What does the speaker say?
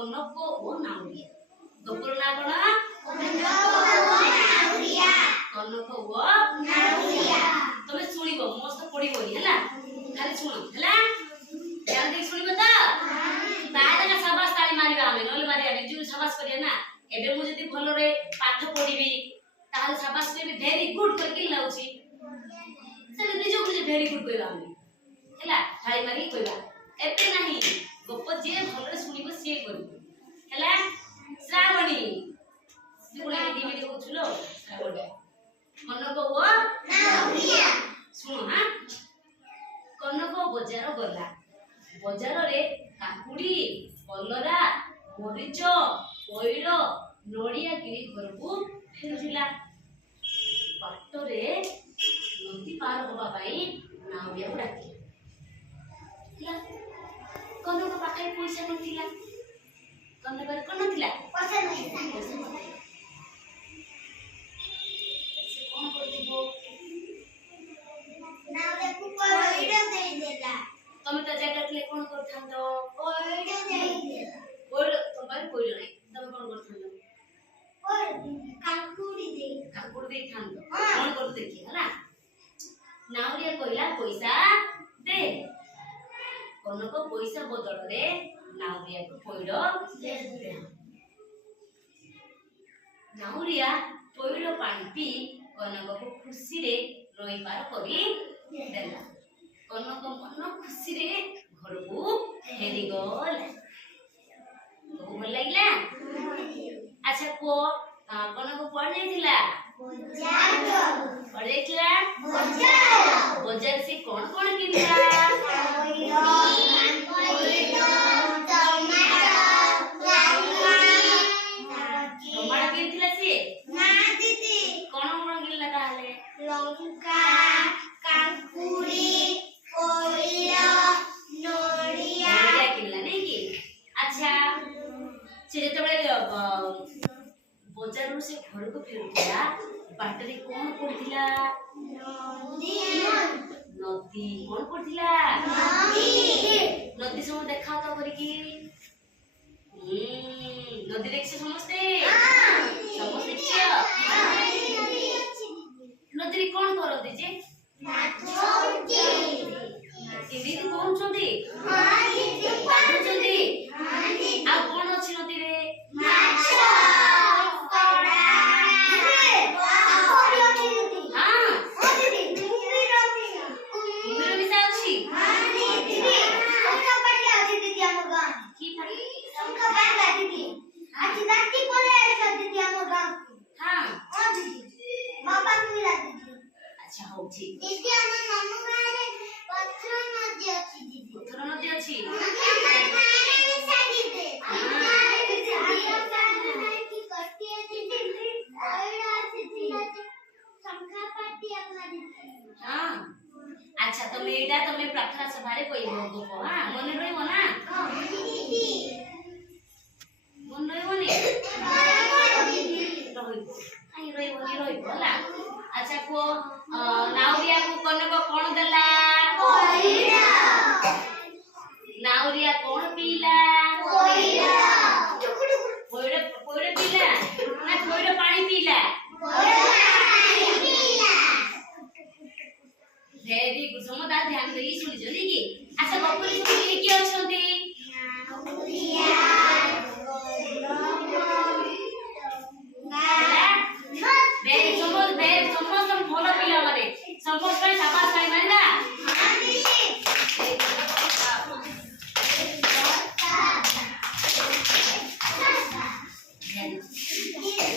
କନକ ଓ ନାଉରିଆ। ଗପର ନାଁ କଣ? କନକ ଓ ନାଉରିଆ। ତମେ ଶୁଣିବ ମସ୍ତ ପଢିବନି ହେଲା, ଖାଲି ଶୁଣ ହେଲା, ଧ୍ୟାନ ଦେଇକି ଶୁଣିବ ତ। ତାହେଲେ ନା ସାବାସ ତାଳି ମାରିବା, ଆମେ ନହେଲେ ମାରିବା ନିଜକୁ ସାବାସ କରିବା ନା। ଏବେ ମୁଁ ଯଦି ଭଲରେ ପାଠ ପଢିବି ତାହେଲେ ସାବାସ କହିବି, ଭେରି ଗୁଡ କହିକି ଲାଗୁଛି, ତାହେଲେ ନିଜକୁ ନିଜେ ଭେରି ଗୁଡ କହିବା ଆମେ ହେଲା, ତାଳି ମାରିକି କହିବା। ଏବେ ନାହିଁ, ଗପ ଯିଏ ଭଲରେ ଶୁଣିବ ସିଏ କରିବ ହେଲା। ଶ୍ରାବଣୀ ଶୁଣ ଏମିତି ଏମିତି କହୁଛୁ ଲୋ ଶ୍ରାବଣୀ। କନକ ଓ ନାଉରିଆ ଶୁଣ ହଁ। କନକ ବଜାର ଗଲା, ବଜାରରେ କାକୁଡି, କଲରା, ମରିଚ, ପଇଡ଼, ନଡ଼ିଆ କିଣି ଘରକୁ ଫେରୁଥିଲା। ବାଟରେ ନଦୀ ପାର ହବା ପାଇଁ ନାଉରିଆକୁ ଡାକିଲା। କନକ ପାଖରେ ପଇସା ନଥିଲା, କନକରେ କଣ ନଥିଲା? ପଇସା ନଥିଲା। ସେ କଣ କରିଥିବ? ନାଉରିଆକୁ ପଇଡ଼ ଦେଇଦେଲା। ତମେ ତା ଜାଗାରେ ଥିଲେ କଣ କରିଥାନ୍ତ? ପଇଡ଼ ଦେଇଦେଲା। ପଇଡ଼ ତମ ପାଖରେ ପଇଡ଼ ନାହିଁ, ତମେ କଣ କରିଥାନ୍ତ? କାକୁଡି ଦେଇଥାନ୍ତ। କଣ କରୁ ଦେଖି ହେଲା। ନାଉରିଆ କହିଲା ପଇସା ଦେ। କନକ ପଇସା ବଦଳରେ ନାଉରିଆକୁ ପଇଡ଼ ଦେଲା। ନାଉରିଆ ପଇଡ଼ ପାଣି ପିଇ କନକକୁ ଖୁସିରେ ନଈ ପାର କରି ଦେଲା। କନକ ମନ ଖୁସିରେ ଘରକୁ ଫେରିଗଲା। ଭଲ ଲାଗିଲା? ଆଚ୍ଛା କୁହ, କନକ କୁଆଡେ ଯାଇଥିଲା? କୁଆଡେ ଯାଇଥିଲା? ବଜାର ସେ କଣ କଣ କିଣିଲା? ଟମାଟୋ କିଣିଥିଲା ସିଏ? କଣ କଣ କିଣିଲା ତାହେଲେ? ଲଙ୍କା, କାକୁଡି, ପଇଡ଼, ନଡ଼ିଆ କିଣିଲା ନାଇଁ କି? ଆଚ୍ଛା ସେ ଯେତେବେଳେ ବଜାରରୁ ସେ ଘରକୁ ଫେରୁଥିଲା, ବାଟରେ କଣ ପଡିଥିଲା? ନଦୀ। କଣ ପଡିଥିଲା? ନଦୀ ସବୁ ଦେଖାଅ ତ କରିକି। ନଦୀ ଦେଖିଛ ସମସ୍ତେ? ସମସ୍ତେ ଦେଖିଛ? ନଦୀରେ କଣ କରନ୍ତି ଯେ? ଦିଦି କହୁଛନ୍ତି ଆଉ କଣ ଅଛି ନଦୀରେ? अच्छा हो ठीक दीदी हम मम्मी गारे पत्थर नदी अछि दीदी पत्थर नदी अछि हमर गारे में सागी दे की कट्टी अछि दीदी ओइरा अछि दीदी संखा पाटी अपना दीदी हां अच्छा तो एटा तमे प्रार्थना सभा रे कोइ गप हां मन रहइबो ना हां दीदी मन रहइबो नि रहइबो होला। अच्छा को नाउरिया को कनक कोन देला? पइड़ा। नाउरिया कोन पीला? पइड़ा। पइड़ा पइड़ा पीला ना पइड़ा पानी पीला? पइड़ा पानी पीला। वेरी गुड समझदार ध्यान देई सुनि जनी की। अच्छा बपुरी सुनि की अछंती? नाउरिया